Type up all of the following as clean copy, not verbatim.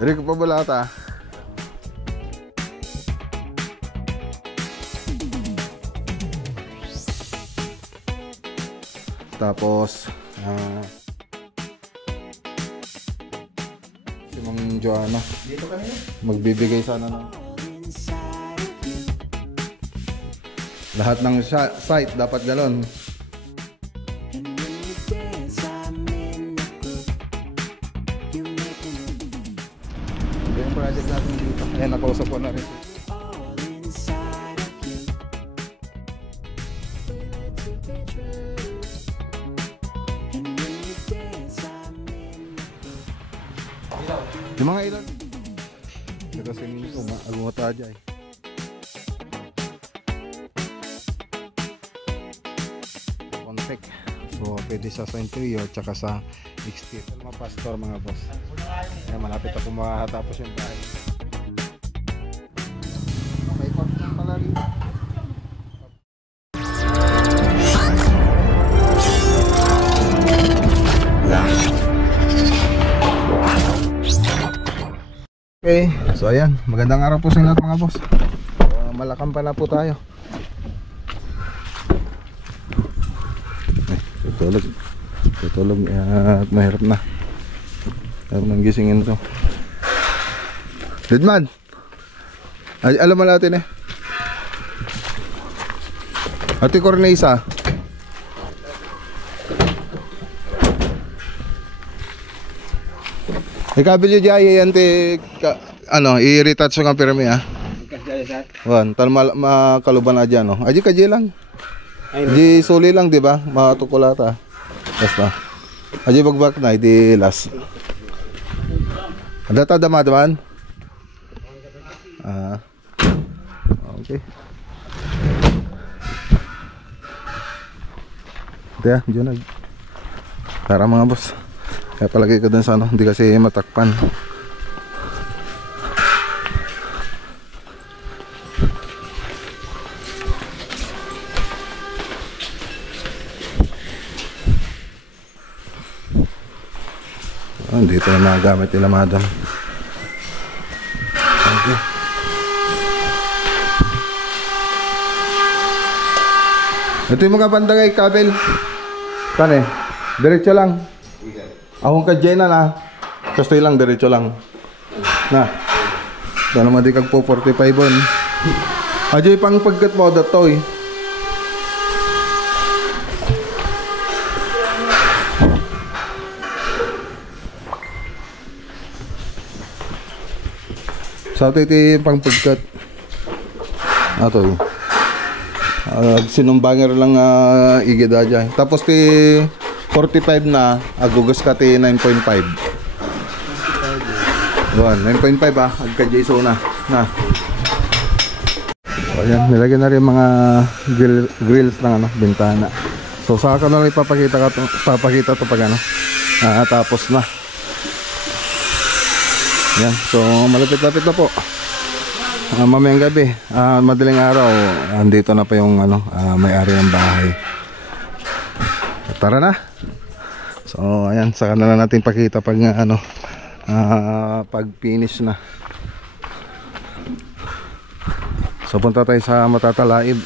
Rico Pabalata. Tapos si Mang Joanna Dito kanina. magbibigay sana ng lahat ng site dapat galon. Yung project natin dito. Ayan, nakausap ko na rin. Yung mga ilan ito si Minto, agumata dyan. Contact. So pwede sa Centurio at saka sa XT. Mga pastor mga boss. Ayan, malapit ako makatapos yung bahay. May contact pala rin. Okay, so ayan, magandang araw po sa inyo mga boss. Malakam pa na po tayo. Tutulog at mahirap na. Hirap nang gisingin to. Deadman, alam mo natin Ate Cornesa. Ikabilyo jaya yan te i-retouch ng pirmi Wan, tan makaluban aja no. Aji kaje lang. Di suli lang di ba? Matukulata. Basta. Aji bagbak na di las. Data dama-daman. Okay. Dia, junag. Tara mga boss. Kaya palagi ko dun sa hindi kasi matakpan. Dito na nagamit nila madam. Okay. Ito yung mga bandangay kabel. Kane, diretso lang. Ahong ka dyan na kastoy lang, diretso lang na ito naman di kag po 45 on ajoy pang pagkat mo datoy sa iti pang pagkat atoy sinumbanger lang igida dyan tapos ti 45 na, agugas ka ti 9.5 9.5 agka-jso na so ayan, nilagyan na rin mga grills ng bintana. So saka na rin papakita to pag tapos na yan, so malapit-lapit na po mamayang gabi, madaling araw andito na pa yung may-ari ng bahay. Tara na. So ayan, saka na lang natin pakita pag pag finish na. So punta tayo sa Matatalaib.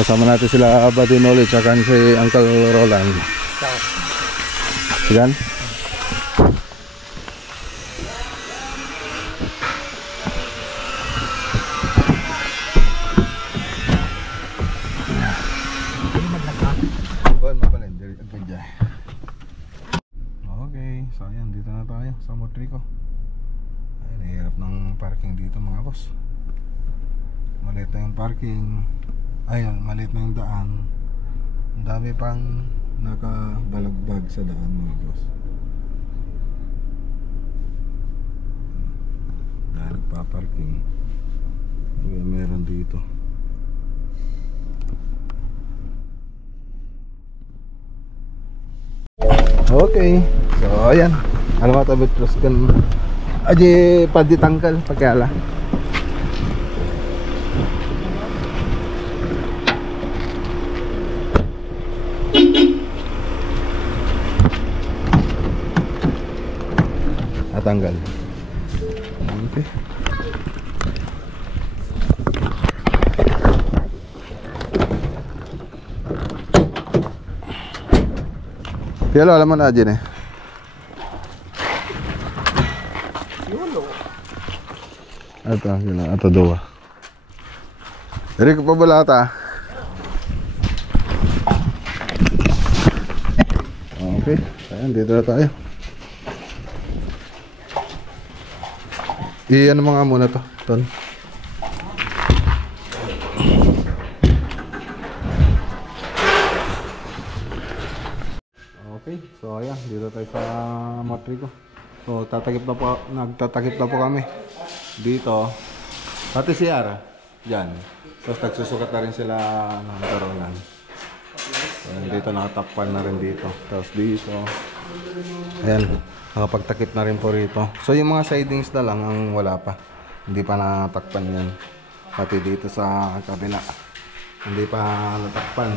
Kasama natin sila Buddy Knowledge at si Uncle Roland. Sigan? Okay, so ayan, dito na tayo sa Motrico. Ay, nahirap ng parking dito mga boss. Maliit na yung parking. Ayun, maliit na yung daan. Ang dami pang nakabalagbag sa daan mga boss. Dahil nagpa-parking. Meron dito. Okay, so ayan, alamat abot terus kan aja padi tangkal pakai ala. matanggal. Okay. Pialo, alam mo na dyan eh. Ito, yun lang. Ito doa. Dari ko pa balata. Okay. Ayan, dito na tayo. Ano mga muna to, Ton? Okay, so ayan, dito tayo sa matriko. So nagtatakip na po kami dito. Pati si Ara, dyan. Tapos nagsusukat na rin sila ng karolan. So, dito nakatakpan na rin dito. Tapos dito, ayan, nakapagtakip na rin po rito. So yung mga sidings na lang ang wala pa. Hindi pa natakpan yan. Pati dito sa kabila, hindi pa natakpan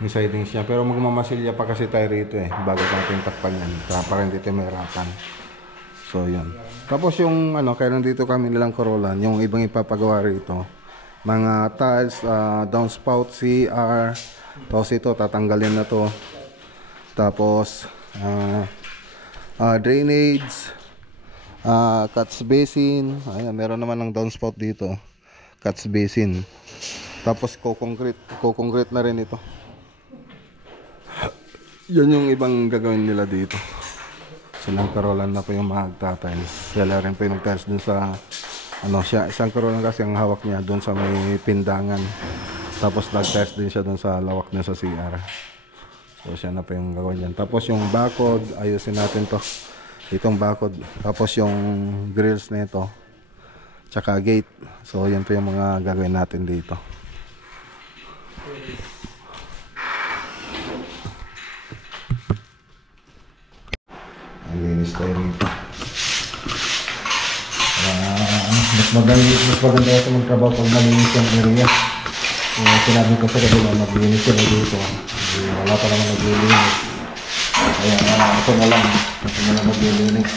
yung sidings niya, pero magmamasilya pa kasi tayo rito eh bago natin takpan yan para hindi tayo mahirapan. So yun. Tapos yung kaya nandito kami nilang karolan, yung ibang ipapagawa rito, mga tiles, downspout, CR, tapos ito tatanggalin na to, tapos drainage, catch basin, ayan, meron naman ng downspout dito, catch basin, tapos co-concrete na rin ito. Yan yung ibang gagawin nila dito. Silang karolan na po yung magta-tiles. Sila rin po yung nag-tiles dun sa isang karolan kasi ang hawak niya dun sa may pindangan. Tapos nag-tiles din siya dun sa lawak niya sa CR. So siya na po yung gagawin yan. Tapos yung bakod, ayusin natin to. Itong bakod. Tapos yung grills na ito. Tsaka gate. So yan po yung mga gagawin natin dito. Linis tayo rito. Mas maganda ito magtrabaho pag malinis yung area. Sinabi ko sa kanila maglinis sila dito. Wala pa naman naglilinis. Kaya ito na lang maglilinis.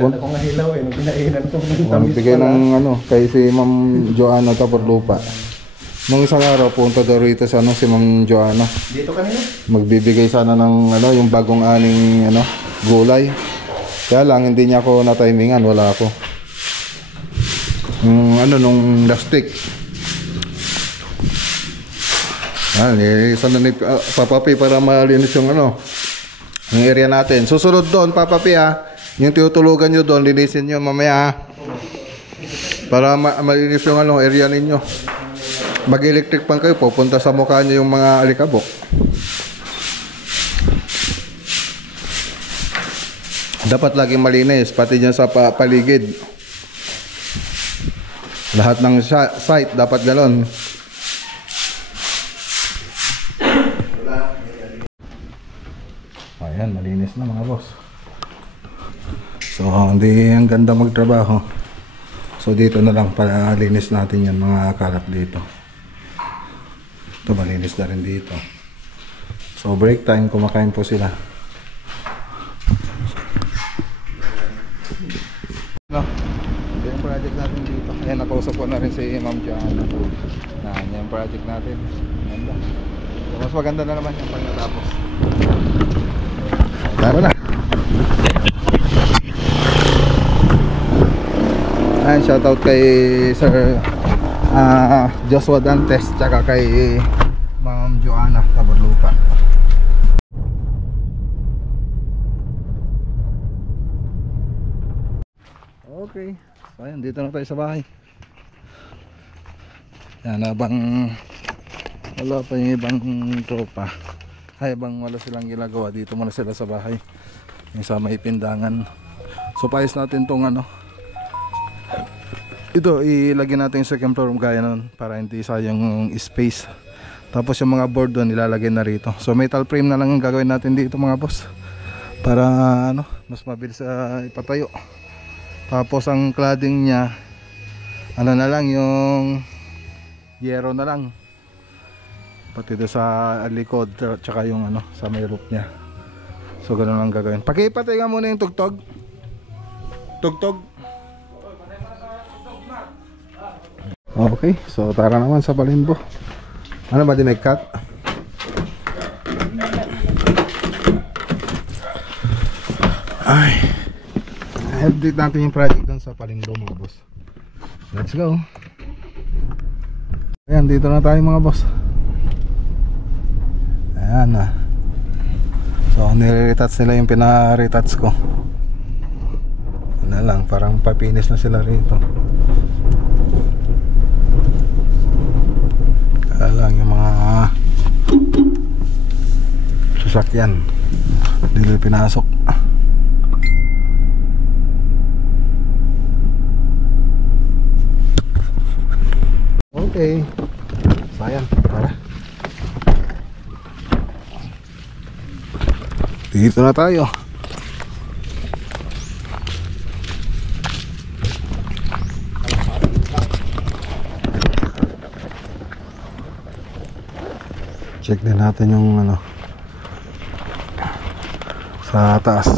Ganda ko nga hilaw eh, nung pinainan ko ng tamis bigay ng kay si Ma'am Joanna Taporlupa. Nung isang araw punta daw rito sa si Ma'am Joanna. Dito kanina? Magbibigay sana ng yung bagong aning gulay. Kaya lang hindi niya ako na-timingan, wala ako. Nung last week. Sana ni Papa P para malinis yung yung area natin. Susunod doon, Papa P yung tinutulugan nyo doon, linisin nyo mamaya para malinis yung area ninyo. Mag-electric pan kayo, pupunta sa mukha nyo yung mga alikabok. Dapat laging malinis, pati dyan sa paligid. Lahat ng site dapat galon. Ayan, malinis na mga boss. So hindi ang ganda magtrabaho. So dito na lang para linis natin yan mga kalat dito. Ito malinis na rin dito. So break time, kumakain po sila. Ito yung project natin dito. Ayan, nakausap ko na rin si Ma'am Joanna. Yan yung project natin. Ganda. So, mas maganda na naman yung pag natapos. Tara na. Ayan, shoutout kay Sir Joshua Dantes tsaka kay Ma'am Joanna Taporlupa. Okay, so ayan, dito na tayo sa bahay. Yan, habang wala pa yung ibang tropa, habang wala silang ginagawa, dito muna sila sa bahay yung sa may pindangan. So paayos natin tong ito, ilagyan natin yung second floor gaya nun para hindi sayang yung space. Tapos yung mga board doon ilalagay na rito. So metal frame na lang ang gagawin natin dito mga boss. Para ano, mas mabilis ipatayo. Tapos ang cladding niya ano na lang, yung yero na lang. Pati doon sa likod tsaka yung ano, sa may roof niya. So ganun lang gagawin. Pakipatay nga muna yung tugtog. Tugtog. Okay, so tara naman sa Palimbo. Ano ba din nag-cut? Ay, update natin yung project dun sa Palimbo mga boss. Let's go. Ayan, dito na tayo mga boss. Ayan na. So nire-retouch nila yung pina-retouch ko. Ano lang, parang papinis na sila rito. Kaya lang yung mga sasakyan dito pinasok. Okay. Sayang, tara. Dito na tayo. Check din natin yung ano sa taas.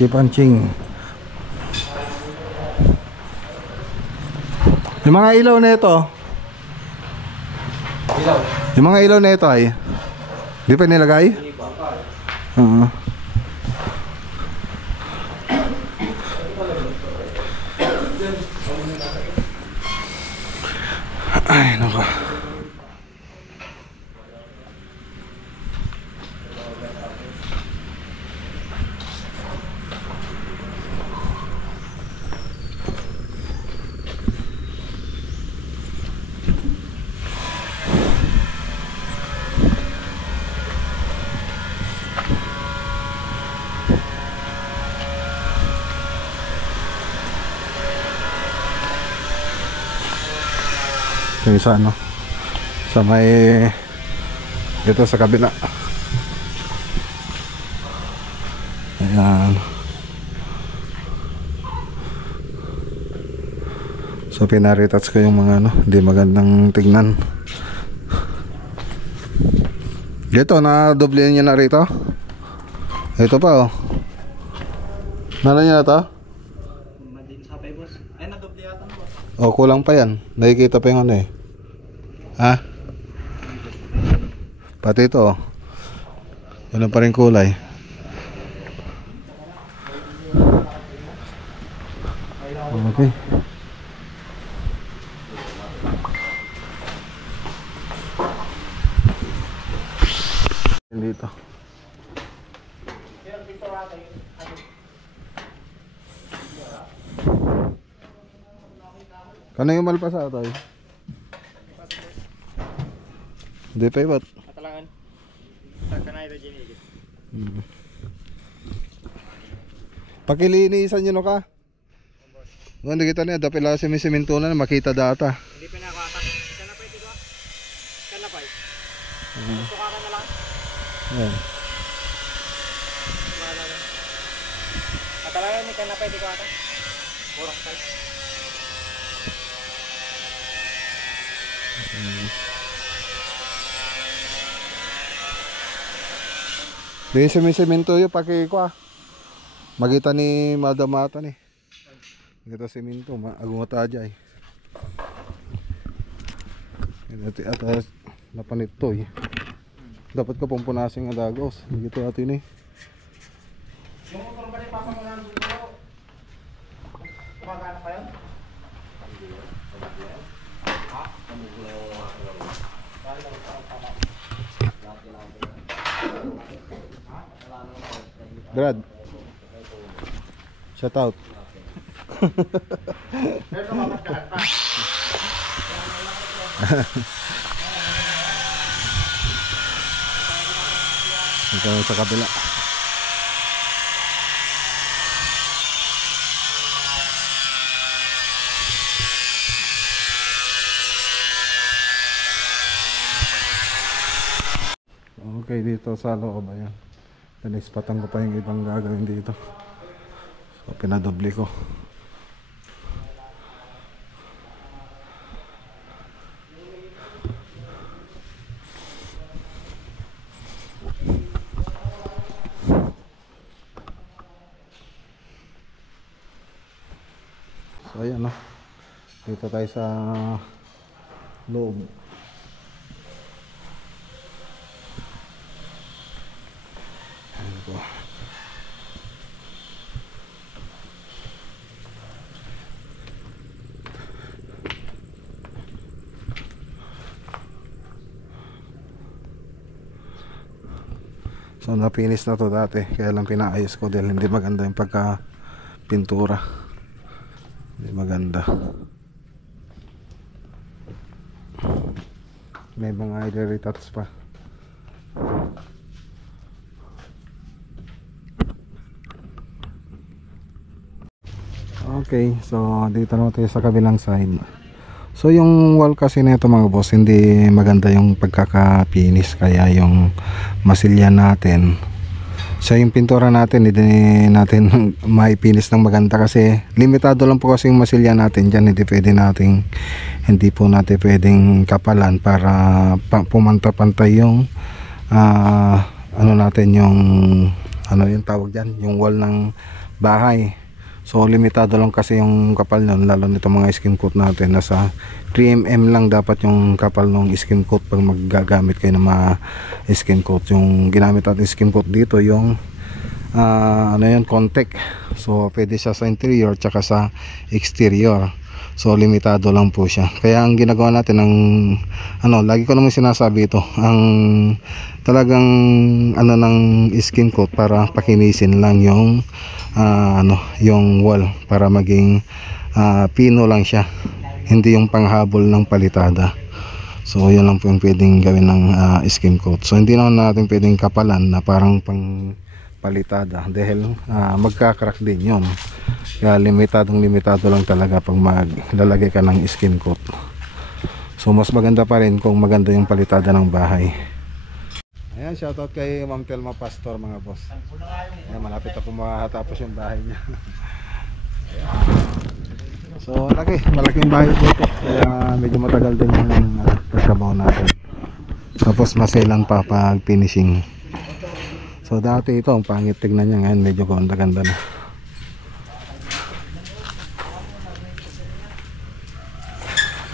Pancing. Yung mga ilaw na ito. Ilaw. Yung mga ilaw na ito ay di pa nilagay? Ay, nako. Yung isa ano sa may dito sa kabila. Ayan. So pinaretouch ko yung mga ano hindi magandang tignan. Dito na doble niya na rito. Ito pa oh. Nala niya na to? Madin boss. Ay nadoble yata mo boss. O kulang pa yan. Nakikita pa yung ano eh. Ha? Pati ito oh. Wala pa rin kulay. Okay. Dito. Kano yung malpasa tayo? Hindi pa ibat. Katalangan. Takanay ito ginigit. Pakilinisan nyo no ka? Hindi kita niya, dapila si siminto na makita data. Hindi pa nakakata. Kanapay dito. Kanapay. Tukaran na lang. Ayan. Katalangan ni kanapay dito ata. Kurang size. Di siminto yun, pakikuha. Magita ni madamata ni. Magita siminto, agungata dyan. Ito at napanit to eh. Dapat ko pumpunasing adagos. Dito atin eh. Yung motor ba ni Papa mo lang dito? Brad. Shout out. Ito sa kabila. Okay, dito sa loob, ayan. Pinispatan ko pa yung ibang gagawin dito. So, pinadoble ko. So, ayan, no? Dito tayo sa loob. So napinis na to dati, kaya lang pinaayos ko dahil hindi maganda yung pagka pintura. Hindi maganda. May mga i-retouch pa. Okay, so dito na tayo sa kabilang side. So yung wall kasi nito mga boss, hindi maganda yung pagkakapinis, kaya yung masilya natin. So yung pintura natin, hindi natin maipinis ng maganda kasi limitado lang po kasi yung masilya natin dyan. Hindi po natin pwedeng kapalan para pumanta-pantay yung ano natin, yung ano yung tawag dyan, yung wall ng bahay. So limitado lang kasi yung kapal nun, lalo nito mga skim coat natin. Nasa 3mm lang dapat yung kapal ng skim coat pag maggagamit kayo ng mga skim coat. Yung ginamit natin skim coat dito, yung ano yun, contact. So pwede siya sa interior tsaka sa exterior. So limitado lang po siya. Kaya ang ginagawa natin ng ano, lagi ko naman sinasabi ito, ang talagang ano ng skim coat para pakinisin lang yung ano, yung wall para maging pino lang siya, hindi yung panghabol ng palitada. So yun lang po yung pwedeng gawin ng skim coat. So hindi naman natin pwedeng kapalan na parang pang palitada dahil magkakrak din yun. Kaya limitado lang talaga pag maglalagay ka ng skim coat. So mas maganda pa rin kung maganda yung palitada ng bahay. Ayan, shoutout kay Ma'am Telma Pastor mga boss. Ayan, malapit na po makatapos yung bahay niya. So malaking bahay po ito. Kaya medyo matagal din yung pagtrabaho natin. Tapos maselan pa pag finishing. So dati ito, ang pangit tignan niya, ngayon medyo ganda-ganda na.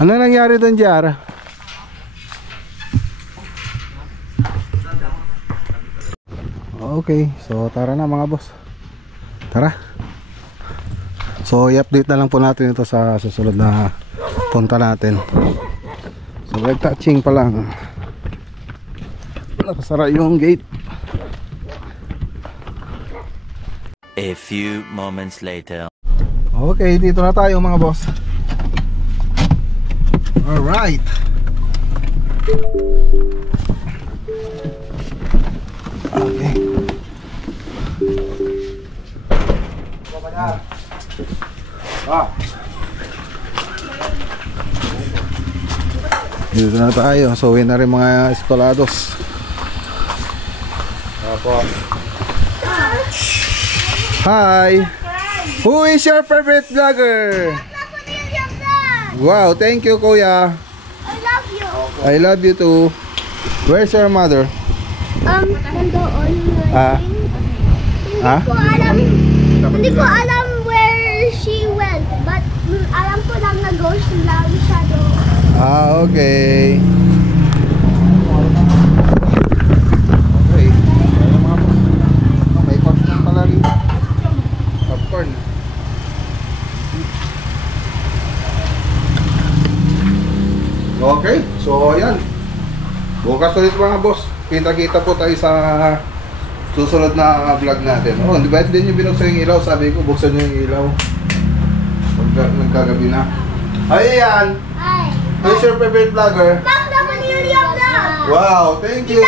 Ano nangyari doon, Jar? Okay, so tara na mga boss. Tara. So i-update na lang po natin ito sa susunod na punta natin. So leg touching pa lang. Nakasara yung gate. A few moments later. Okay, dito na tayo mga boss. Alright. Okay. Dito na tayo. So uwi na rin mga estolados. Hi. Who is your favorite vlogger? Wow, thank you kuya. I love you. I love you too. Where's your mother? Nandoon. Ah. Ah? Hindi ko alam where she went, but alam ko lang na ghost lang siya doon. Ah, okay. Okay. May popcorn pala rin. Popcorn. Okay, so ayan. Bukas ulit mga boss. Kita-kita po tayo sa susunod na vlog natin. Oh, di ba din yung binuksan yung ilaw? Sabi ko, buksan nyo yung ilaw. Pag nagkagabi na. Ay, yan! Hi. Who's your favorite vlogger? Magda Manila Vlog. Wow, thank you!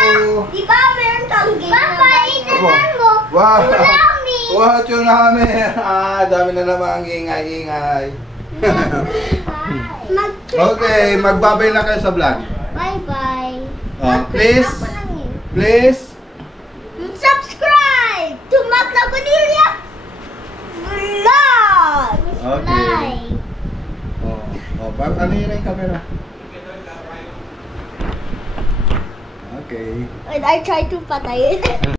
Di ba meron kang game? Papa, itanan mo. Wow! Tsunami. Wow, tsunami! Dami na naman ang ingay-ingay. Okay, magbabay na kayo sa vlog. Bye-bye. Please, Ako lang yun. please. Subscribe to Magda Manila Vlog. Okay. Ano yun yung camera? Okay. Wait, I tried to patay it.